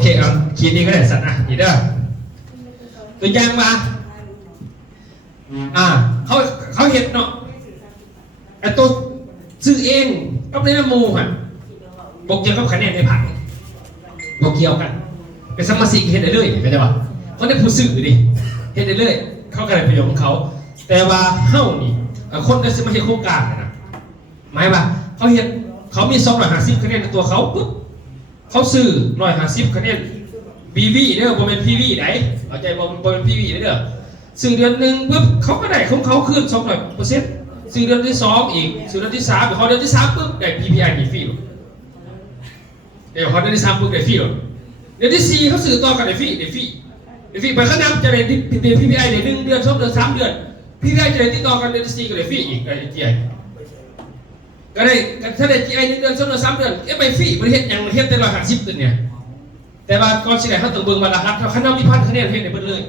เคเอาขีดนี้ก็ได้สัตว์อีเด้อตัวอย่างมาเขาเห็นเนาะไอ้ตัวซื้อเองก็ในน้ำมูกบอกเกี่ยวกับคะแนนในผังบอกเกี่ยวกันเป็นสมาชิกเห็นได้เลยเข้าใจป่ะเขาได้ผู้สื่อดิเห็นได้เลยเขาก็ได้ประโยชน์ของเขาแต่ว่าเฮ้านี่คนก็จะไม่ใช่โครงการนะหมายว่าเขาเห็นเขามี250คะแนนในตัวเขาปุ๊บเขาซื้อ150คะแนนPV เด้อบ่เป็น PV ไหนเข้าใจบ่เป็น PV เด้อซื้อเดือนหนึ่งปุ๊บเขาก็ได้ของเขาขึ้น200%ซื้อเดือนที่2อีกซื้อเดือนที่3เขาเดือนที่3ปุ๊บได้ PPI ฟรีเดี๋ยวเขาเดือนที่3ปุ๊บได้ฟรีเดือนที่4เขาซื้อต่อกันได้ฟรีไปข้างหน้าจะได้ PPI ได้1เดือน2เดือน3เดือน PPI จะได้ติดต่อกันเดือนที่4ก็ได้ฟรีอีกได้ GI ก็ได้ถ้าได้ GI 1เดือน2เดือน3เดือนไปฟรีประเทศยังเฮ็ดแต่150ตัวเนี่ยแต่ว่าก่อนสิได้เขาต้องเบิ่งว่ารหัสเขาคะแนนมี1,000คะแนนเฮ็ดได้เบิดเลย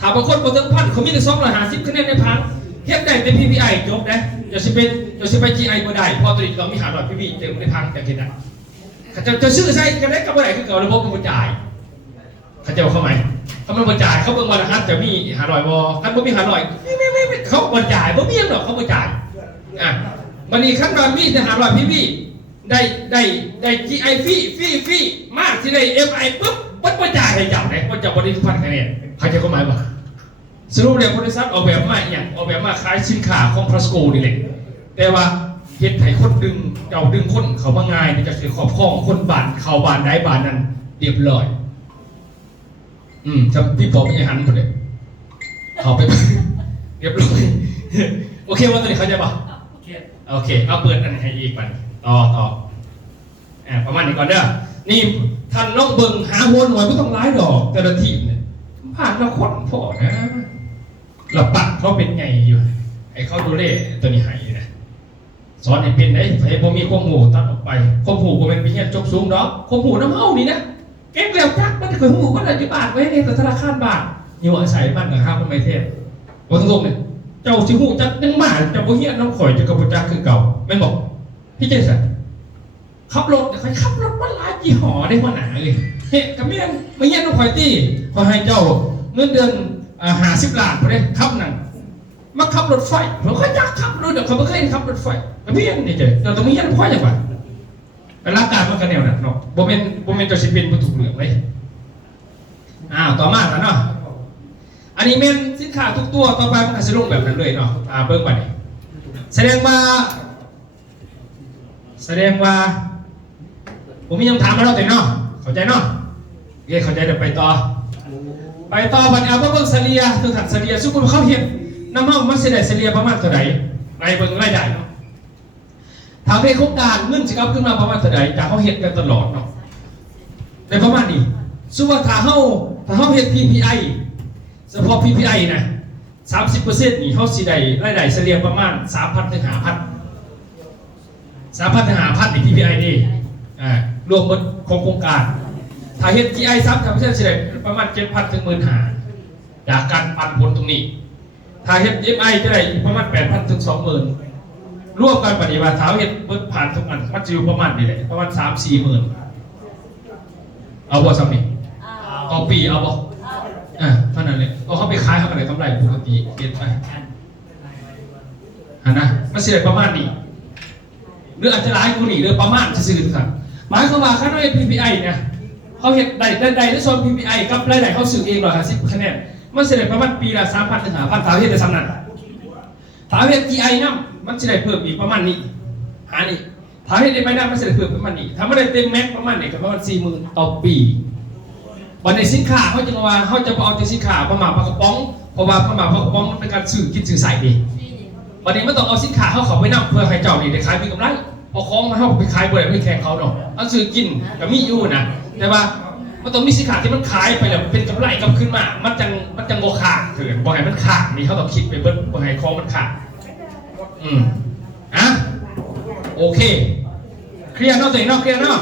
ถ้าบางคนบ่ถึง1,000เขามีแต่250คะแนนในพันเฮ็ดได้แต่ PPI จบนะจะสิไป GI บ่ได้เพราะตัวนี้ต้องมี500 PPI เต็มในพันจะเฮ็ดได้จะซื้อใส่กันได้ก็บ่ได้คือเก่าระบบมันบ่จ่ายเขาจะเข้าไหมเขามันบ่จ่ายเขาเบิ่งว่ารหัสจะมี500บ่คันบ่มี500ไม่เขาบ่จ่ายบ่มีหยังดอกเขาบ่จ่ายวันนี้คันว่ามีแต่500 PPIได้ GI ฟรีมากที่ได้ MI ปุ๊บมันบ่จ่ายให้จับได้บ่จับบริษัทคะแนนเขาจะเข้าหมายบ่สรุปแล้วบริษัทออกแบบมาอย่างออกแบบมาขายสินค้าของพลาสโกนี่แหละแต่ว่าเฮ็ดให้คนดึงคนเขามาง่ายนี่จะคือครอบครองคนบ้านเขาบ้านใดบ้านนั้นเรียบร้อยจะพี่ปอไม่ยังหันคนเดียวเขาไปเรียบร้อยโอเคว่าตัวนี้เขาจะป่ะโอเคเอาเปิดอันให้อีกมันต่อประมาณนี้ก่อนเด้อนี่ท่านน้องเบิ่งหาหัวหน่วยไม่ต้องร้ายดอกแต่ละทีมเนี่ยผ่านละคนพอนะเราปักเขาเป็นไงอยู่ไอ้เขาดูเล่ตัวนี้หายนะสอนให้เป็นได้ไอ้พวกมีข้อมูลตัดออกไปข้อมูลก็เป็นวิญญาณจบสูงดอกข้อมูลน้ำเฮ้านี่นะเก็บแล้วจักมันเคยหูมันอะไรที่บาทไว้ในธนาคารบาทอยู่อาศัยบ้านกับข้าวคนไม่เทพวันตรงเนี่ยเจ้าชิหูจักนึงมาเจ้าพวกเฮียน้องข่อยจะกระปุกจักคือเก่าไม่บอกพี่เจสันขับรถใครขับรถมันหลายยี่ห้อได้ขนาดเลยเฮ้ยกับเมียนไม่เงี้ยน้องข่อยตีพอให้เจ้าเงินเดือน50 ล้านพอได้ขับนั่งมาขับรถไฟผมก็อยากขับรถเดี๋ยวเขาไม่เคยขับรถไฟกับเมียนนี่เจ้เราต้องมีเงี้ยน้องข่อยอย่างไรเป็นรักการมันกันแนวนั้นเนาะโมเมนต์จะเป็นผู้ถูกเหลืองเลยต่อมาแล้วเนาะอันนี้เมนสินค้าทุกตัวต่อไปมันก็จะลงแบบนั้นเลยเนาะเบิ่งไปนี่แสดงว่าผมมีคำถามมาแล้วแต่เนาะเข้าใจเนาะเข้าใจเดี๋ยวไปต่อบัดเอาเบิ่งเสลียคือถัดเสลียสุกุลเขาเห็นน้ำห้องมันเสด็จเสลียประมาณเท่าไหร่ในเบิ่งรายได้เนาะถามให้โครงการเงินจะกลับขึ้นมาประมาณเท่าไหร่จากเขาเห็นกันตลอดเนาะในประมาณนี้สุว่าถ้าเขาเห็น PPI เฉพาะ PPI นะ 30% นี่เขาสิได้รายได้เฉลี่ยประมาณ 3,000 ถึง 5,000 นี่ PPI นี่รวมหมดของโครงการถ้าเห็น GI 30% สิได้ประมาณ 7,000 ถึง 15,000 จากการปันผลตรงนี้ถ้าเห็น MI จะได้ประมาณ 8,000 ถึง 20,000ร่วมกันปฏิบัติท้าเห็นเบิดผ่านทุกอันมันจะอยู่ประมาณนี้แหละประมาณ 3-4 หมื่นเอาบ่ซ้ำนี่ต่อปีเอาบ่เท่านั้นเลยเอาเขาไปขายเขาก็ได้กำไรปกติเก็บไปนะมันเสียประมาณนี้หรืออาจจะร้ายกูนี่หรือประมาณซื่อๆครับหมายความว่าค่าได้ PPI เนี่ยเขาเห็นได้ในโซน PPI กับรายได้เขาสื่อเอง150 คะแนนมันเสียประมาณปีละ 3,000 ถึง 5,000 ถามเห็นได้ซ้ำนั้นถามเห็น GI นะมันจะได้เพิ่มอีกประมาณนี้นี่ถ้าให้ได้ไม่ได้มันจะได้เพิ่มประมาณนี้ถ้าไม่ได้เต็มแม็กประมาณนี้ก็ประมาณ 40,000 ต่อปีวันในสินค้าเขาจะเอาแต่สินค้าประมาณปลากระป๋องเพราะว่าประมาณปลากระป๋องมันเป็นการสื่อกินสื่อใส่ดีวันนี้ไม่ต้องเอาสินค้าเขาไปนำเพื่อให้เจ้านี่ได้ขายมีกำไรพอของมาเขาไปขายบ่ได้ไม่แข่งเขาเนาะเอาสื่อกินกับมีอยู่นะแต่ว่ามันต้องมีสินค้าที่มันขายไปแล้วเป็นกำไรกำขึ้นมามันจังโมขาดเถิดบ่ให้มันขาดนี่เขาต้องคิดไปเบิ้ลบ่ให้ของมันขาดโอเคเคลียร์เนาะตัวเองเนาะเคลียร์เนาะ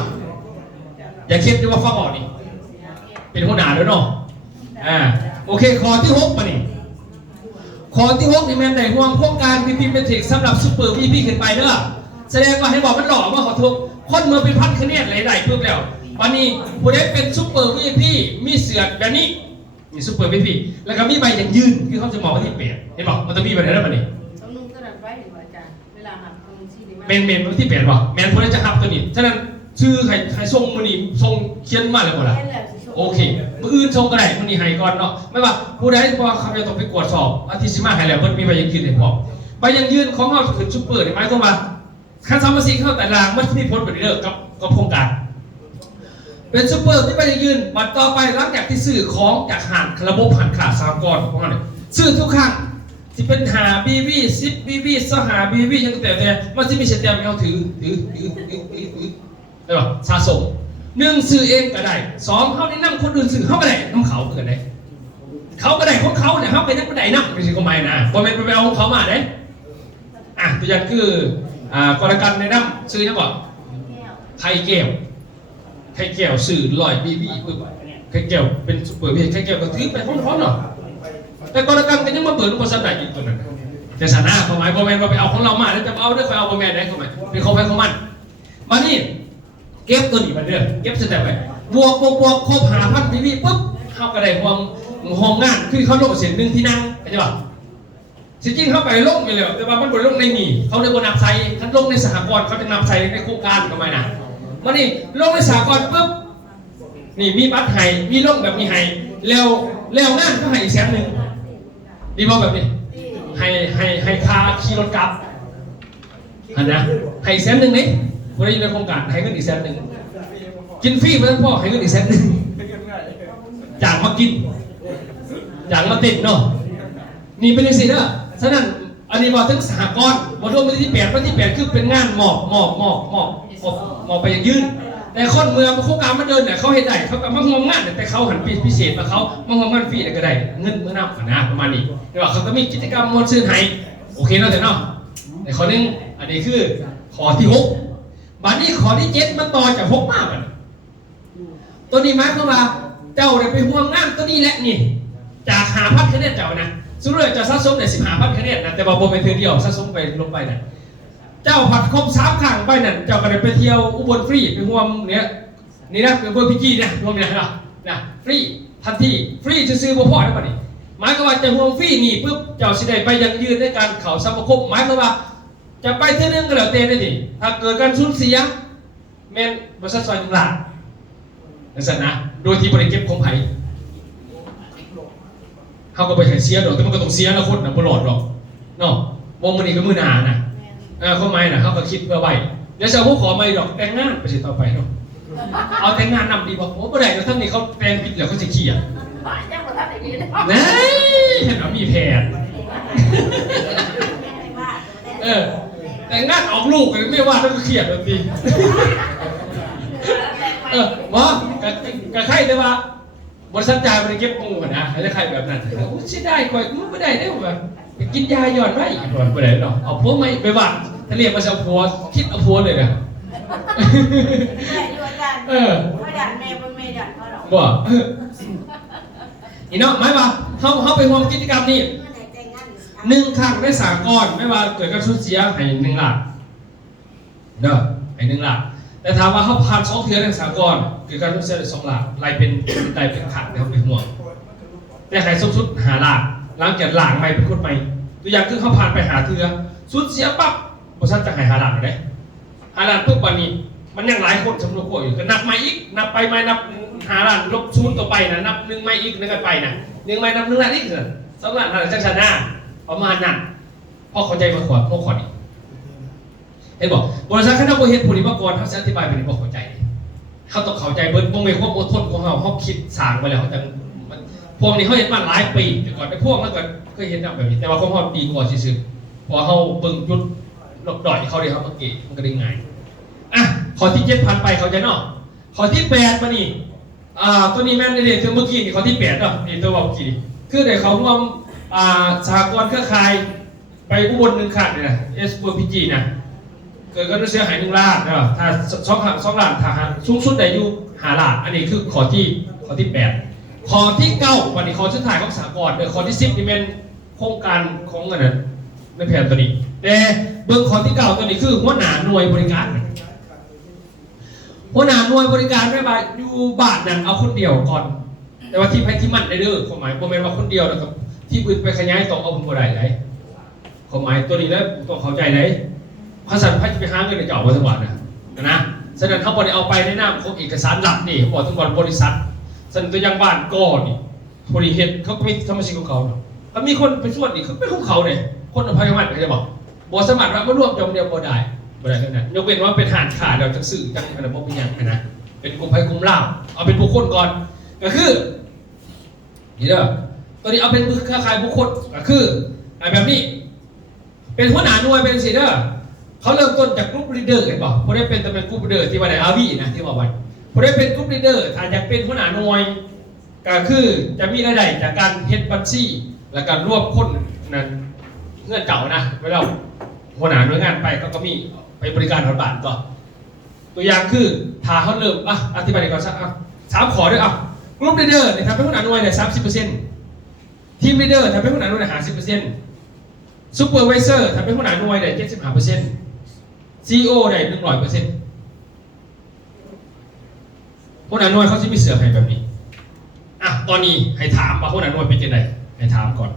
อย่าคิดด้วยว่าฟ้าบอกนี่เป็นหัวหน้าด้วยเนาะโอเคข้อที่6มานี่ข้อที่6นี่แมนได้ห่วงโครงการ PP Matrix สำหรับซุปเปอร์ PP ขึ้นไปเด้อแสดงว่าให้บอกมันหล่อว่าขอทุกคนเมื่อเป็นพันคะแนนหลายๆเพิ่มแล้ว วันนี้ผู้ใดเป็นซุปเปอร์วีพีมีเสือแบบนี้มีซุปเปอร์วีพีแล้วก็มีใบอย่างยืนที่เขาจะมองว่าที่เปลี่ยนเห็นบอกมันจะมีแบบไหนแล้วมันนี่ต้องนุ่งตัวนั้นไว้หรือว่าอาจารย์เวลาหักต้องนุ่งสีนี้มาเมนที่เปลี่ยนบอกแมนผู้ใดจะหับตัวนี้ฉะนั้นชื่อใครทรงมันนี่ทรงเขียนมาเลยหมดละโอเคมืออื่นทรงก็ได้มันนี่ให้ก่อนเนาะไม่ว่าผู้ใดพอเขาจะต้องไปกวดสอบอาทิตย์สิมาให้แล้วมันมีใบอย่างยืนเลยพอใบอย่างยืนของเขาคือซุปเปอร์ได้ไหมก็มาขั้นสามสิบเข้าแต่ลางมันมีผลไปเรื่อยกับโครงการเป็นซุปเปอร์ที่ไปยืนบัตรต่อไปหลังจากที่ซื้อของจากห่านระบบผ่านขาดสามก้อนพวกนั้นซื้อทุกครั้งที่เป็นหาบีวี10บีวีสหาบีวียังแต่มันจะมีเสต็ปเขาถือได้ป่ะสะสม1ซื้อเองก็ได้2เขาได้นั่งคนอื่นซื้อเขาก็ได้น้ำเขาเกิดได้เขาก็ได้ของเขาเนี่ยเขาไปนั่งก็ได้นั่งไม่ใช่ก็ไม่นะพอเป็นไปเอาของเขามาได้ตัวอย่างคือกรกันในน้ำซื้อยังก่อนไข่แก้วสื่อลอยบีปึ๊บไข่แก้วเป็นซุปเปอร์บีไข่แก้วก็ถือไปพร้อมๆเนาะแต่กรกันก็ยังมาเปิดภาษาไหนอีกตัวนั้นแต่สาระความหมายโบแมนว่าไปเอาของเรามาแล้วจะเอาด้วยคอยเอาโบแมนได้เข้ามาเป็นของใครของมันมานี่เก็บตัวนี้มาเด้อเก็บสเต็ปไปบวกครบ5,000บีปุ๊บเข้าก็ได้ห้องงานคือเขาลงเสียงหนึ่งที่นั่งเข้าใจป่ะจริงๆเข้าไปลงไปเลยแต่ว่ามันบนลงในนี่เขาเรียกว่านับไซท่านลงในสหกรณ์เขาจะนับไซในโครงการทำไมนะมานี่ลงในสหกรณ์ปุ๊บนี่มีบัตรไห้มีลงแบบมีไห้แล้วงานก็ให้100,000ดีบ่แบบนี้ให้ค่าขี่รถกลับอันนะให้100,000นี่คนที่อยู่ในโครงการให้เงินอีก100,000กินฟรีเพื่อนพ่อให้เงินอีก100,000จากมากินจากมาติดเนาะนี่เป็นสิเนาะฉะนั้นอันนี้บอกถึงสหกรณ์บอกรวมวันที่8คือเป็นงานหมอบไปอย่างยืนแต่คนเมืองโครงการมาเดินเนี่ยเขาเห็นได้เขากับมางมงานแต่เขาหันพิเศษมาเขามางมงานฟรีก็ได้เงินเมื่อนับนะประมาณนี้แต่ว่าเขาก็มีกิจกรรมมวลซื่อไทยโอเคเนาะแต่เนาะในข้อนึงอันนี้คือข้อที่6บัดนี้ข้อที่7มันต่อจาก6มากมันตัวนี้หมายความว่าเจ้าได้ไปห่วงงานตัวนี้แหละนี่จาก5,000คะแนนเจ้านะสมมติจะสะสมได้15,000คะแนนนะแต่ว่าโบเป็นเธอเดียวสะสมไปลงไปนะเจ้าผัดครบ3 ครั้งไปนั่นเจ้าก็ได้ไปเที่ยวอุบลฟรีไปห่วงเนี่ยนี่นะเป็นเบอร์พิจี้นะรวมเนี่ยนะฟรีทันทีฟรีจะซื้อบ่พอได้ป่ะนี่หมายความว่าจะห่วงฟรีนี่ปุ๊บเจ้าสิได้ไปยังยืนในการเข่าสัมปคมหมายความว่าจะไปเท่านึงก็แล้วแต่ได้ดิถ้าเกิดการสูญเสียแม่นบริษัทซอย1 ล้านนั่นสินะโดยที่บริเก็บของไผ่เขาก็ไปเสียดอกแต่มันก็ต้องเสียแล้วคนนะบ่หลอดหรอกเนาะมองมันนี่ก็มือหนานะเขาไม่นะเขาก็คิดเพื่อไว้เดี๋ยวจะพวกขอไม่ดอกแต่งงานไปสิต่อไปเนาะเอาแต่งงานนำดีบอกโอ้บ่ได้แล้วท่านนี้เขาแต่งผิดแล้วเขาจะขี้อ่ะนี่เห็นว่ามีแผนแต่งงานออกลูกเลยไม่ว่าต้องเครียดเลยทีหมอกระไข่ได้ว่าบริษัทจ่ายบริเก็บงูนะอะไรใครแบบนั้นใช่ได้ก่อยไม่ได้ได้แบบกินยาหย่อนไว้หย่อนไปไหนหรอเอาพวกไม่ไปบ้านทะเลมาเช่าพัวคิดเอาพัวเลยนะไม่ดันแม่บนเมดันเขาหรอกบ่อีน้องหมายว่าเขาไปห่วงกิจกรรมนี่1 ครั้งได้3 ก้อนไม่ว่าเกิดการสูญเสียให้1 ล้านเด้อให้1 ล้านแต่ถามว่าเขาผ่าน2 เทื่อได้3 ก้อนเกิดการสูญเสียได้2 ล้านรายเป็นขัดนะครับเป็นห่วงแต่ให้สูงสุด5 ล้านหลังจากหลางใหม่เป็นคนใหม่ตัวอย่างคือเขาผ่านไปหาเทือสุดเสียปั๊บบริษัทจะหาย5 ล้านเลย5 ล้านปุ๊บวันนี้มันยังหลายคนสำรวจพวกอยู่ก็นับใหม่อีกนับไปใหม่นับ5 ล้านลบ0ต่อไปนะนับ1ใหม่อีกนึกกันไปนะ1ใหม่นับ1 ล้านอีกเลย2 ล้านอะไรจังชนะประมาณนั้นพอเข้าใจมาขอพวกขอนี่เห็นบอกบริษัทคณะบริหารผู้นิพากรเขาจะอธิบายเป็นพวกเข้าใจเขาต้องเข้าใจเบิร์ดวงเงินความอดทนของเขาคิดสร้างไปแล้วแต่พวกนี้เขาเห็นมาหลายปีแต่ก่อนไอ้พวกนั้นก็เคยเห็นแบบนี้แต่ว่าเขาดีกว่าซื่อๆพอเขาเบิ่งจุดหลบดอยเขาเลยครับเมื่อกี้มันก็ได้ง่ายข้อที่7ผ่านไปเขาใจเนาะข้อที่8มานี่ตัวนี้แม่นเลยคือเมื่อกี้นี่ข้อที่8เนาะนี่ตัวบอกกี่คือแต่เขารวมสหกรณ์เครือข่ายไปอุบล1 ครั้งเนี่ยนะ SPG นะเกิดการเสียหาย1 ล้านนะถ้า2 ล้านถ้าสูงสุดได้อยู่5 ล้านอันนี้คือข้อที่8ข้อที่9วันนี้ข้อสุดท้ายของสหกรณ์ข้อที่10นี่เป็นโครงการของเงินนั้นในแผนตัวนี้แต่เบื้องข้อที่9ตัวนี้คือหัวหน้าหน่วยบริการห หัวหน้าหน่วยบริการไม่บายอยู่บ้านนั่นเอาคนเดียวก่อนแต่ว่าที่ไปที่มันได้เด้อความหมายผมเป็นว่าคนเดียวนะครับที่อื่นไปขยายต่อเอาผมบ่ได้ไหนความหมายตัวนี้แล้วต้องเข้าใจไหนภาษาไทยจะไปหาเงินในเจ้าบริษัทนะฉะนั้นเขาบอกได้เอาไปในนามของเอกสารหลักนี่เขาบอกทั้งบริษัทฉะนั้นตัวอย่างบ้านก็นี่บริเหตุเขาก็มีธรรมชาติของเขาถ้ามีคนไปช่วยนี่เขาเป็นของเขาเนี่ยคนอภัยมันเขาจะบอกสมัครรับมารวมจำเดียวบ่ได้ขนาดยกเว้นว่าเป็นหานขาเราจะสื่อจังอะไรพวกนี้นะเป็นกลุ่มภัยกลุ่มล่าเอาเป็นบุคคลก่อนก็คือนี่เด้อตอนนี้เอาเป็นเครือข่ายบุคคลก็คือแบบนี้เป็นหัวหน้าหน่วยเป็นสีเด้อเขาเริ่มต้นจากกลุ่มลีดเดอร์เห็นป่ะพอได้เป็นตำแหน่งกลุ่มลีดเดอร์ที่ว่าในอาวีนะที่ว่าไว้พอได้เป็นกลุ่มลีดเดอร์ถ้าอยากเป็นหัวหน้าหน่วยก็คือจะมีรายได้จากการเฮ็ดบัญชีและการรวบคนนั้นเงื่อนเก่านะเวลาหัวหน้าหน่วยงานไปก็มีไปบริการรัฐบาลต่อตัวอย่างคือถ้าเขาเริ่มอธิบายก่อนสัก3 ขอด้วยกลุ่มลีดเดอร์เนี่ยทำเป็นหัวหน้าหน่วยเนี่ย30%ทีมลีดเดอร์ทำเป็นหัวหน้าหน่วยเนี่ย50%ซูเปอร์ไวเซอร์ทำเป็นหัวหน้าหน่วยเนี่ย75%ซีอีโอเนี่ย100%หัวหน้าหน่วยเขาจะมีเสือให้แบบนี้ตอนนี้ให้ถามว่าหัวหน้าหน่วยเป็นยังไงให้ถามก่อน